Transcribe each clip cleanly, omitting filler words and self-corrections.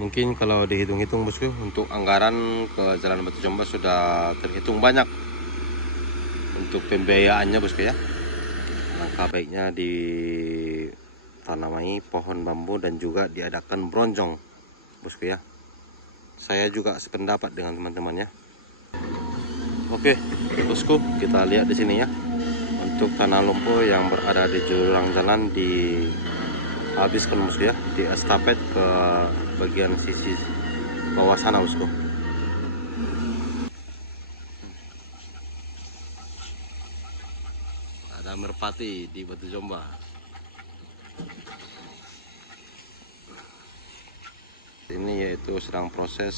Mungkin kalau dihitung-hitung bosku, untuk anggaran ke Jalan Batu Jomba sudah terhitung banyak untuk pembiayaannya bosku ya. Langkah baiknya ditanami pohon bambu dan juga diadakan bronjong bosku ya. Saya juga sependapat dengan teman-temannya. Oke bosku, kita lihat di sini ya. Untuk tanah lumpur yang berada di jurang jalan dihabiskan bosku ya, di estafet ke bagian sisi bawah sana bosku. Ada merpati di Batu Jomba. Ini yaitu sedang proses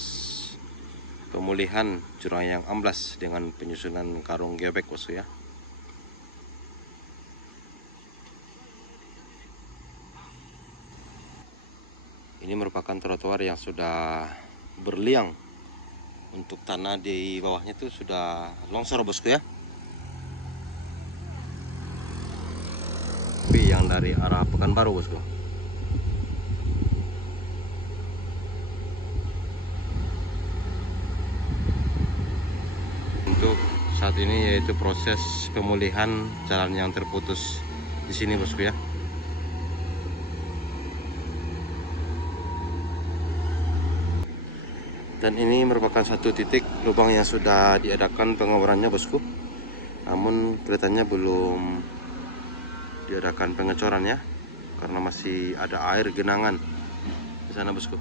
pemulihan jurang yang amblas dengan penyusunan karung geobek bosku ya. Ini merupakan trotoar yang sudah berliang. Untuk tanah di bawahnya itu sudah longsor bosku ya. Tapi yang dari arah Pekanbaru bosku. Untuk saat ini yaitu proses pemulihan jalan yang terputus di sini bosku ya. Dan ini merupakan satu titik lubang yang sudah diadakan pengoborannya bosku. Namun kelihatannya belum diadakan pengecoran ya, karena masih ada air genangan di sana bosku.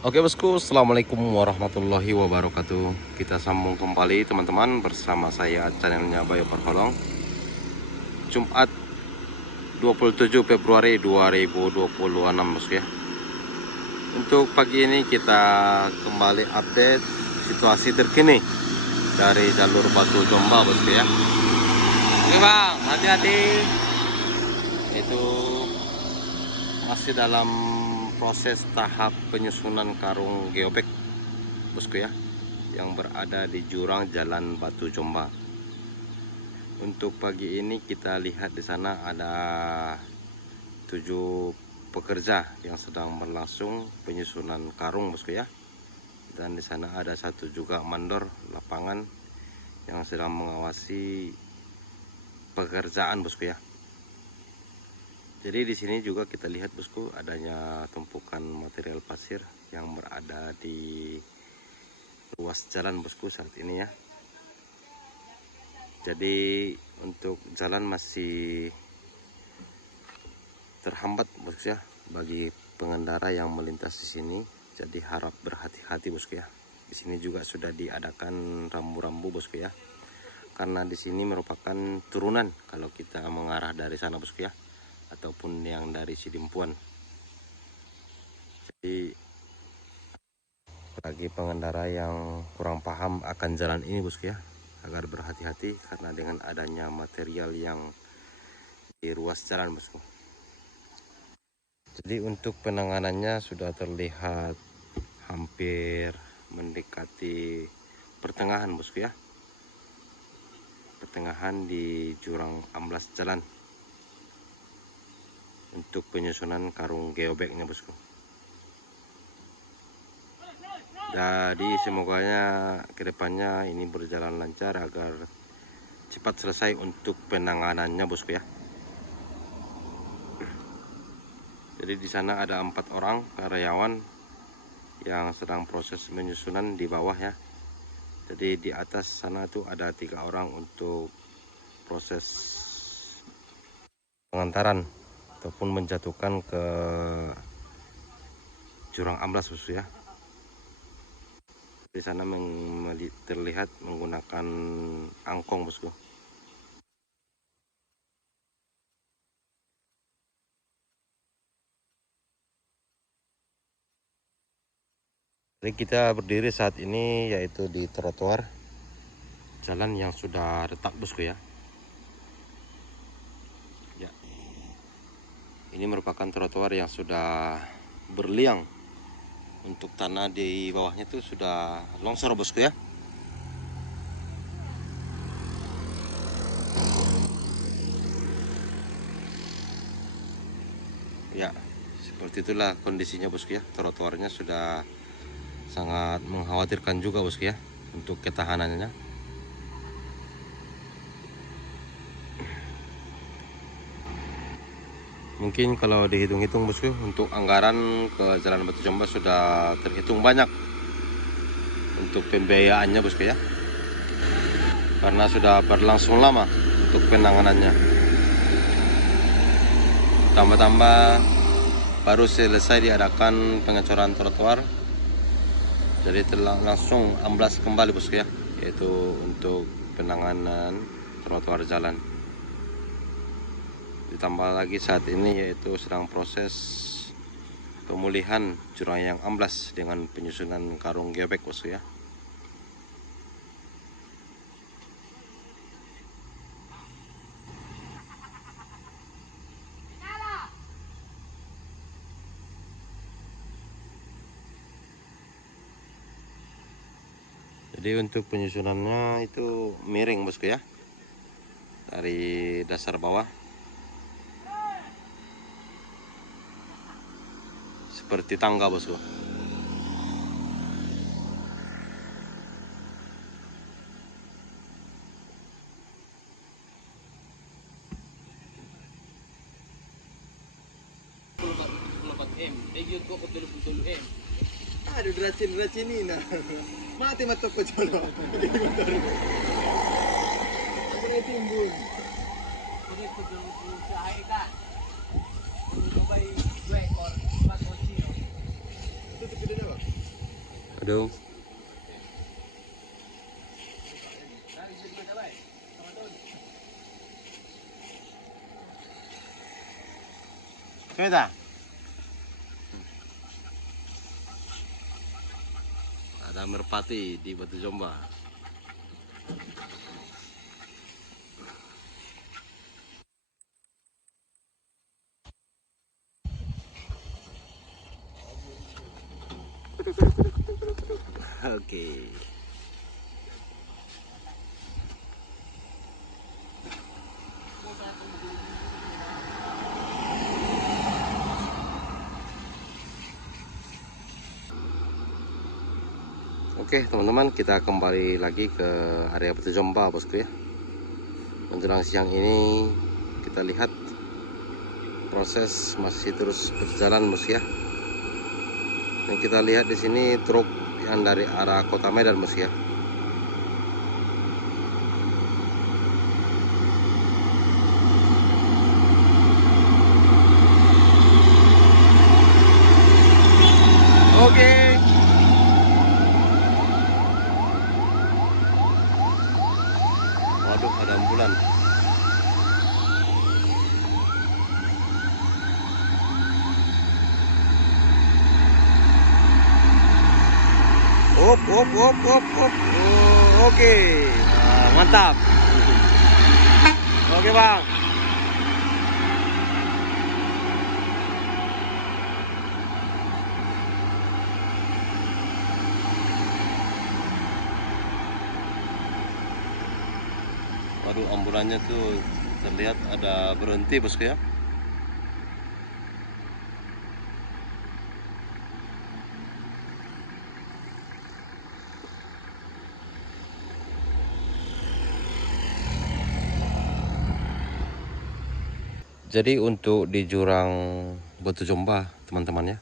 Oke bosku, assalamualaikum warahmatullahi wabarakatuh. Kita sambung kembali teman-teman bersama saya channelnya Bayo Perholong. Jumat 27 Februari 2026 bosku ya. Untuk pagi ini kita kembali update situasi terkini dari jalur Batu Jomba bosku ya. Oke bang, hati-hati. Itu masih dalam proses tahap penyusunan karung geobek bosku ya, yang berada di jurang Jalan Batu Jomba. Untuk pagi ini kita lihat di sana ada 7 pekerja yang sedang berlangsung penyusunan karung bosku ya. Dan di sana ada satu juga mandor lapangan yang sedang mengawasi pekerjaan bosku ya. Jadi di sini juga kita lihat bosku adanya tumpukan material pasir yang berada di ruas jalan bosku saat ini ya. Jadi untuk jalan masih terhambat bosku ya bagi pengendara yang melintas di sini. Jadi harap berhati-hati bosku ya. Di sini juga sudah diadakan rambu-rambu bosku ya. Karena di sini merupakan turunan kalau kita mengarah dari sana bosku ya, ataupun yang dari Sidimpuan. Jadi bagi pengendara yang kurang paham akan jalan ini bosku ya, agar berhati-hati karena dengan adanya material yang di ruas jalan bosku. Jadi untuk penanganannya sudah terlihat hampir mendekati pertengahan bosku ya, pertengahan di jurang amblas jalan untuk penyusunan karung geobeknya bosku. Jadi semoganya kedepannya ini berjalan lancar agar cepat selesai untuk penanganannya bosku ya. Jadi di sana ada 4 orang karyawan yang sedang proses penyusunan di bawah ya. Jadi di atas sana tuh ada 3 orang untuk proses pengantaran ataupun menjatuhkan ke jurang amblas bosku ya. Di sana terlihat menggunakan angkong bosku. Jadi kita berdiri saat ini yaitu di trotoar jalan yang sudah retak bosku ya. Ini merupakan trotoar yang sudah berliang. Untuk tanah di bawahnya itu sudah longsor bosku ya. Ya, seperti itulah kondisinya bosku ya. Trotoarnya sudah sangat mengkhawatirkan juga bosku ya untuk ketahanannya. Mungkin kalau dihitung-hitung bosku, untuk anggaran ke Jalan Batu Jomba sudah terhitung banyak untuk pembiayaannya bosku ya, karena sudah berlangsung lama untuk penanganannya. Tambah-tambah baru selesai diadakan pengecoran trotoar, jadi langsung amblas kembali bosku ya, yaitu untuk penanganan trotoar jalan. Ditambah lagi saat ini yaitu sedang proses pemulihan jurang yang amblas dengan penyusunan karung geobek bosku ya. Jadi untuk penyusunannya itu miring bosku ya, dari dasar bawah seperti tangga bosku. Aduh, deracin ini nah. Mati mata ko jolo. Aku na timbun. Ini ko sa hay ka. Ko bay dua ekor pagkosino. Tutup gede na ba? Aduh. Kaya ada merpati di Batu Jomba. Oke. Oke teman-teman, kita kembali lagi ke area Batu Jomba bosku ya. Menjelang siang ini kita lihat proses masih terus berjalan bosku ya. Dan kita lihat di sini truk yang dari arah Kota Medan bosku ya. Oke. Waduh, ada ambulan. Op. Oke. Mantap. Oke, Bang. Waduh, ambulannya tuh terlihat ada berhenti bosku ya. Jadi untuk di jurang Batu Jomba teman-teman ya,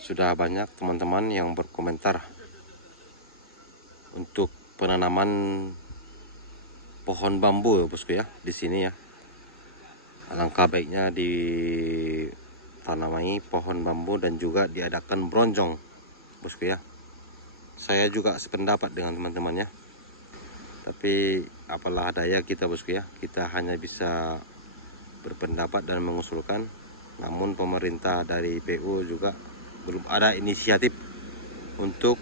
sudah banyak teman-teman yang berkomentar untuk penanaman pohon bambu ya bosku ya di sini ya. Alangkah baiknya ditanami pohon bambu dan juga diadakan bronjong bosku ya. Saya juga sependapat dengan teman-teman ya. Tapi apalah daya kita bosku ya, kita hanya bisa berpendapat dan mengusulkan. Namun pemerintah dari PU juga belum ada inisiatif untuk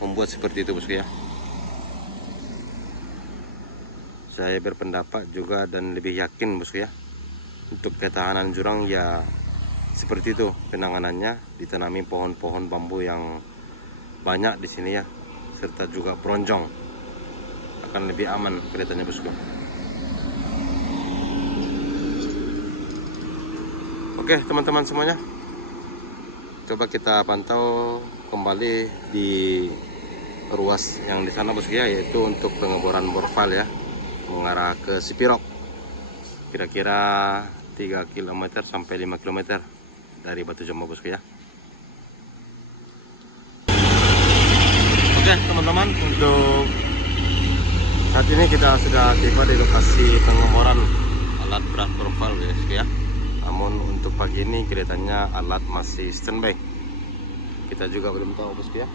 membuat seperti itu bosku ya. Saya berpendapat juga dan lebih yakin bosku ya, untuk ketahanan jurang ya seperti itu penanganannya, ditanami pohon-pohon bambu yang banyak di sini ya, serta juga bronjong, akan lebih aman kelihatannya bosku. Oke Oke teman-teman semuanya, coba kita pantau kembali di ruas yang di sana bosku ya, yaitu untuk pengeboran borval ya, mengarah ke Sipirok, kira-kira 3 km sampai 5 km dari Batu Jombo bosku ya. Oke teman-teman, untuk saat ini kita sudah tiba di lokasi pengeboran alat berat borval bosku ya. Namun untuk pagi ini kelihatannya alat masih standby. Kita juga belum tahu bosku ya,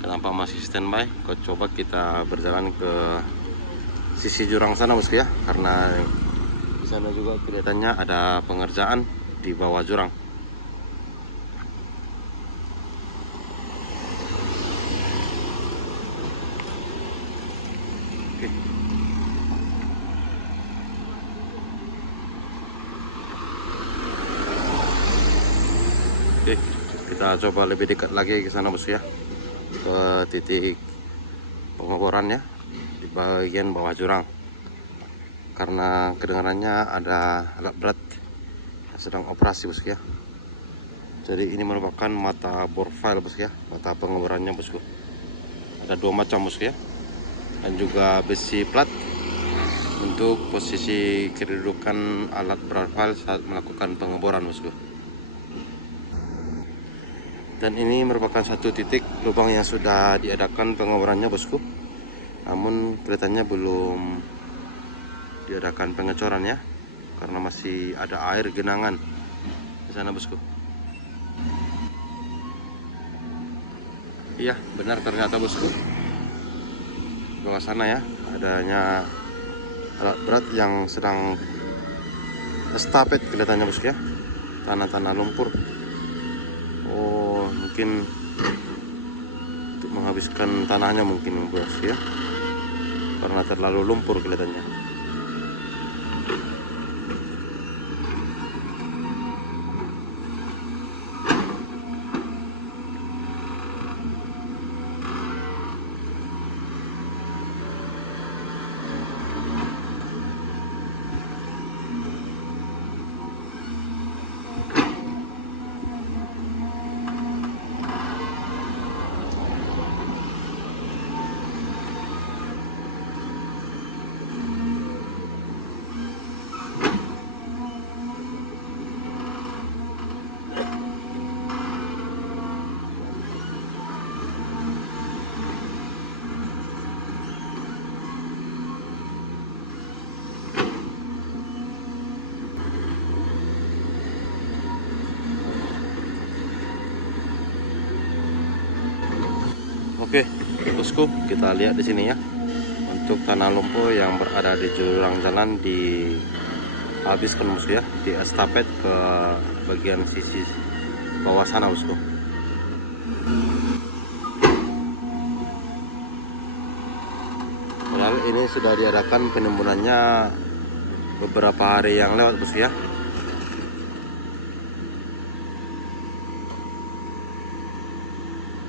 kenapa masih standby. Coba kita berjalan ke sisi jurang sana bosku ya, karena di sana juga kelihatannya ada pengerjaan di bawah jurang. Oke. Oke, kita coba lebih dekat lagi ke sana bosku ya, ke titik pengeboran ya, di bagian bawah jurang, karena kedengarannya ada alat berat yang sedang operasi bosku ya. Jadi ini merupakan mata borval bosku ya, mata pengeborannya bosku. Ada 2 macam bosku ya, dan juga besi plat untuk posisi kedudukan alat borval saat melakukan pengeboran bosku. Dan ini merupakan satu titik lubang yang sudah diadakan pengeborannya bosku, namun kelihatannya belum diadakan pengecoran ya, karena masih ada air genangan di sana bosku. Iya benar ternyata bosku, bawah sana ya adanya alat berat yang sedang estafet kelihatannya bosku ya, tanah-tanah lumpur. Oh mungkin untuk menghabiskan tanahnya mungkin bosku ya, karena terlalu lumpur kelihatannya. Oke, bosku, kita lihat di sini ya. Untuk tanah lumpur yang berada di jurang jalan dihabiskan bosku ya, di estafet ke bagian sisi bawah sana bosku. Padahal ini sudah diadakan penimbunannya beberapa hari yang lewat bosku ya.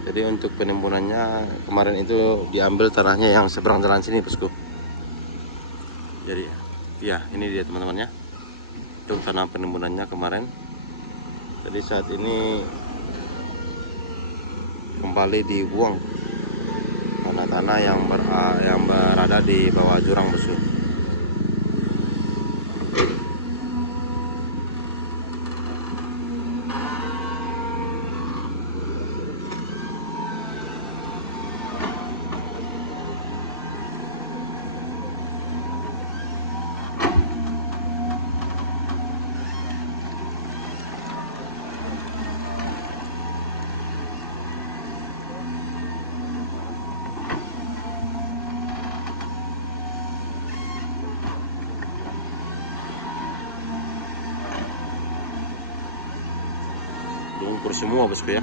Jadi untuk penimbunannya kemarin itu diambil tanahnya yang seberang jalan sini bosku. Jadi ya ini dia teman-teman ya, untuk tanah penimbunannya kemarin. Jadi saat ini kembali dibuang tanah-tanah yang berada di bawah jurang bosku. Lumpur semua bosku ya.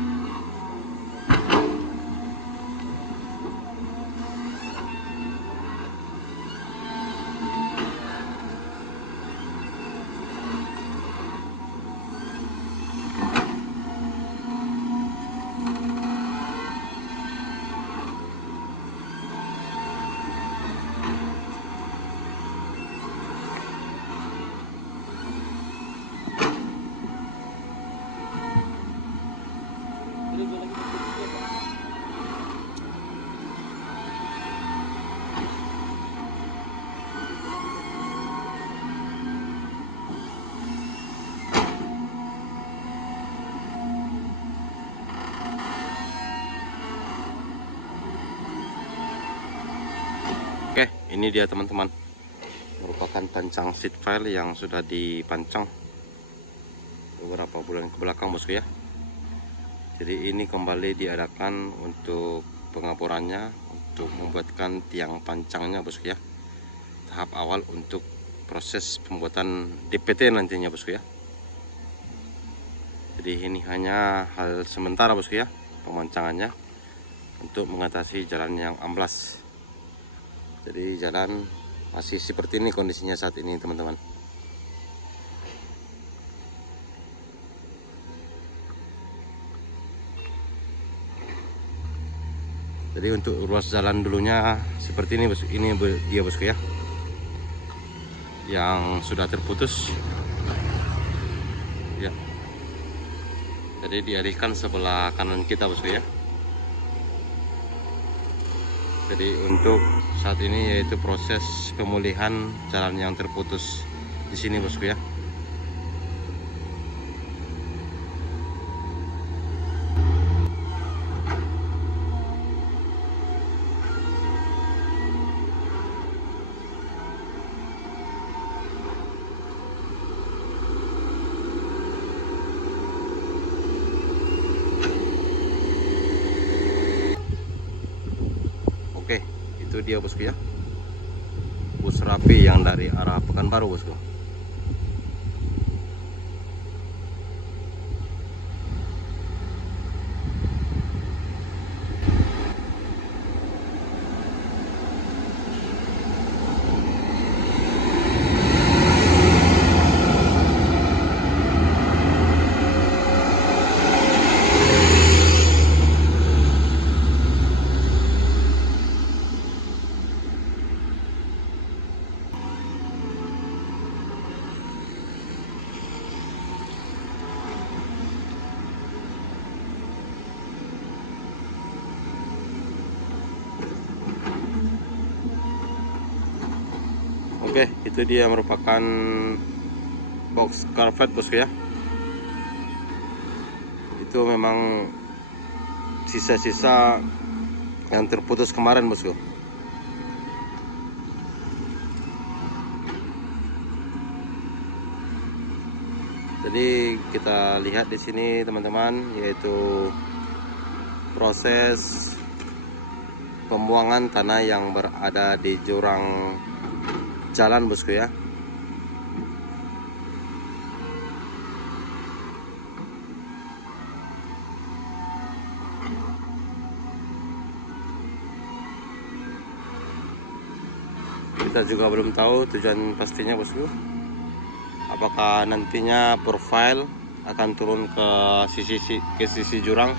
Ini dia teman-teman, merupakan pancang seat file yang sudah dipancang beberapa bulan ke belakang bosku ya. Jadi ini kembali diadakan untuk pengapurannya, untuk membuatkan tiang pancangnya bosku ya. Tahap awal untuk proses pembuatan DPT nantinya bosku ya. Jadi ini hanya hal sementara bosku ya, pemancangannya untuk mengatasi jalan yang amblas. Jadi jalan masih seperti ini kondisinya saat ini teman-teman. Jadi untuk ruas jalan dulunya seperti ini bosku. Ini dia bosku ya, yang sudah terputus ya. Jadi dialihkan sebelah kanan kita bosku ya. Jadi untuk saat ini yaitu proses pemulihan jalan yang terputus di sini bosku ya. Oke, itu dia bosku ya, bus rapi yang dari arah Pekanbaru bosku. Oke, itu dia merupakan box carpet bosku ya. Itu memang sisa-sisa yang terputus kemarin bosku. Jadi kita lihat di sini teman-teman, yaitu proses pembuangan tanah yang berada di jurang jalan bosku ya. Kita juga belum tahu tujuan pastinya bosku, apakah nantinya profile akan turun ke sisi jurang.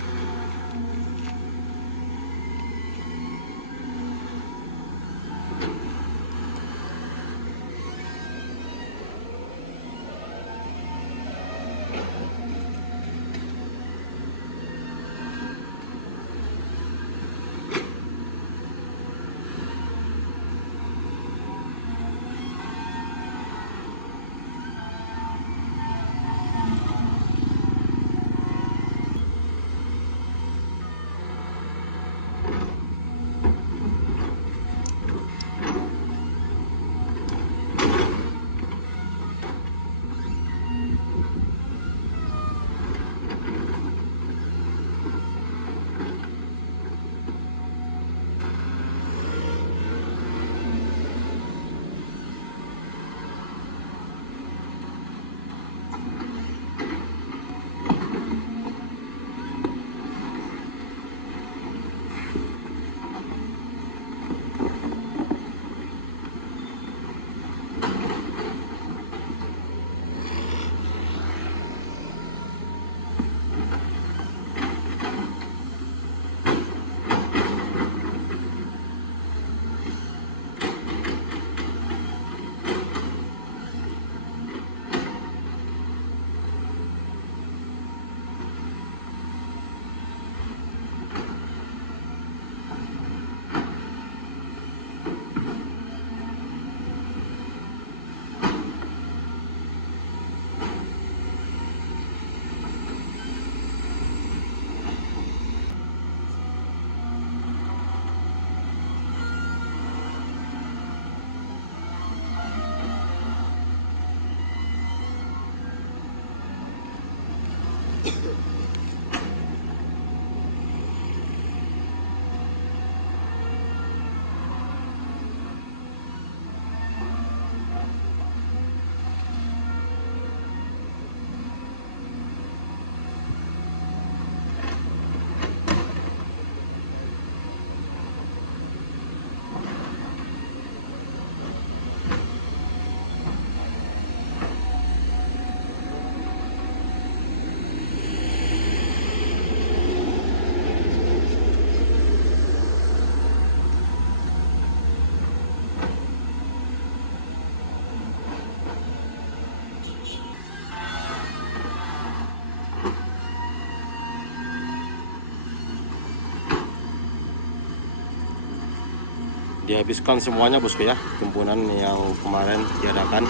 dihabiskan semuanya bosku ya, timbunan yang kemarin diadakan.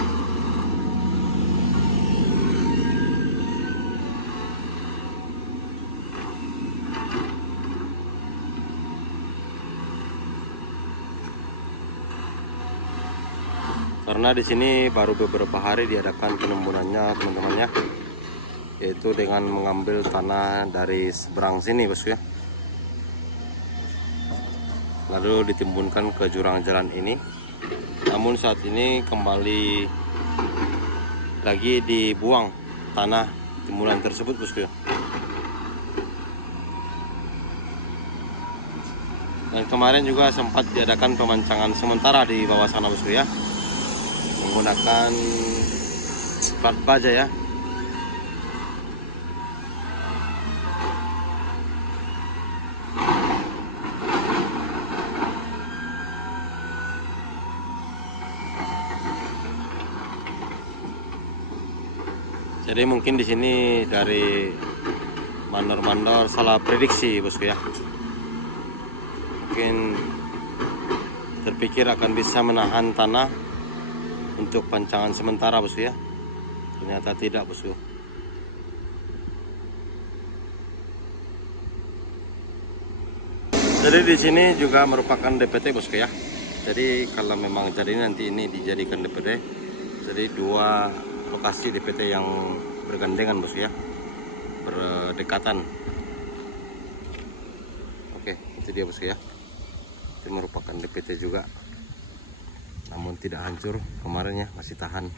Karena di sini baru beberapa hari diadakan penimbunan,nya teman-teman ya, yaitu dengan mengambil tanah dari seberang sini bosku ya, lalu ditimbunkan ke jurang jalan ini. Namun saat ini kembali lagi dibuang tanah timbunan tersebut bosku ya. Dan kemarin juga sempat diadakan pemancangan sementara di bawah sana bosku ya, menggunakan plat baja ya. Jadi mungkin di sini dari mandor-mandor salah prediksi bosku ya. Mungkin terpikir akan bisa menahan tanah untuk pancangan sementara bosku ya. Ternyata tidak bosku. Jadi di sini juga merupakan DPT bosku ya. Jadi kalau memang jadi nanti ini dijadikan DPT, jadi dua lokasi DPT yang bergandengan bosku ya, berdekatan. Oke, itu dia bosku ya. Itu merupakan DPT juga, namun tidak hancur kemarin ya, masih tahan.